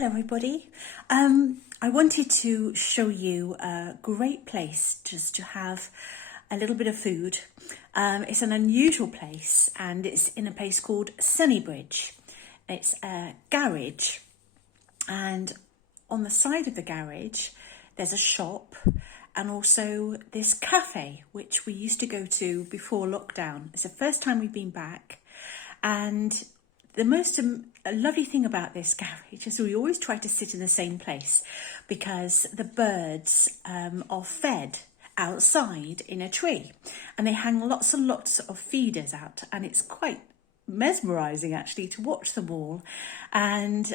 Hello everybody. I wanted to show you a great place just to have a little bit of food. It's an unusual place and it's in a place called Sennybridge. It's a garage, and on the side of the garage there's a shop and also this cafe which we used to go to before lockdown. It's the first time we've been back, and the most lovely thing about this garage is we always try to sit in the same place because the birds are fed outside in a tree, and they hang lots and lots of feeders out, and it's quite mesmerising actually to watch them all, and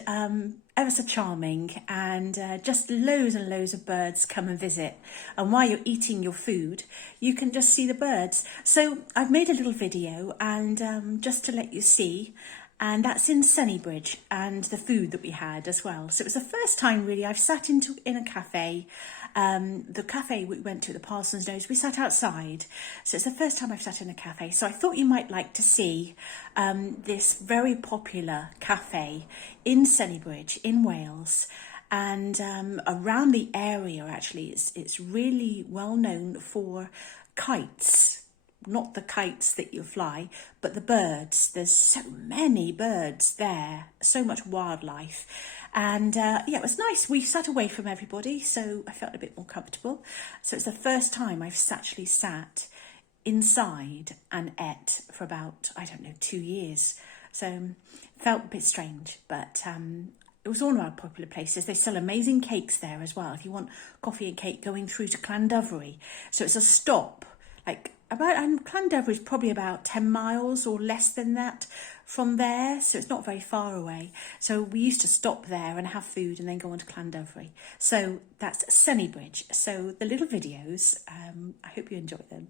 ever so charming, and just loads and loads of birds come and visit, and while you're eating your food you can just see the birds. So I've made a little video and just to let you see, and that's in Sennybridge, and the food that we had as well. So it was the first time really I've sat in a cafe. The cafe we went to, the Parsons Nose, we sat outside. So it's the first time I've sat in a cafe. So I thought you might like to see this very popular cafe in Sennybridge in Wales. And around the area actually, it's really well known for kites. Not the kites that you fly, but the birds. There's so many birds there, so much wildlife. And yeah, it was nice. We sat away from everybody, so I felt a bit more comfortable. So it's the first time I've actually sat inside and ate for about, I don't know, 2 years. So felt a bit strange, but it was one of our popular places. They sell amazing cakes there as well. If you want coffee and cake, going through to Llandovery. So it's a stop, like Llandovery is probably about 10 miles or less than that from there, so it's not very far away. So we used to stop there and have food and then go on to Llandovery. So that's Sennybridge. So the little videos, I hope you enjoy them.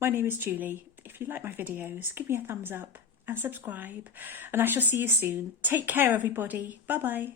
My name is Julie. If you like my videos, give me a thumbs up and subscribe, and I shall see you soon. Take care everybody. Bye bye.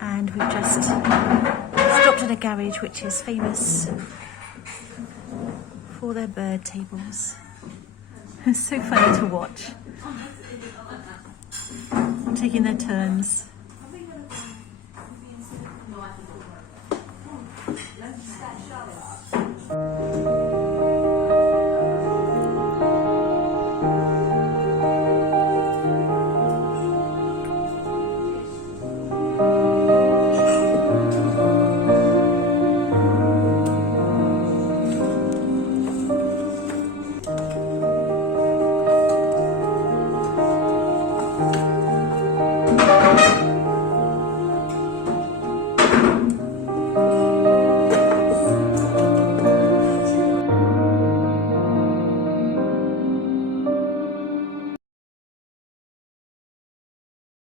And we've just stopped at a garage which is famous for their bird tables. It's so funny to watch, taking their turns.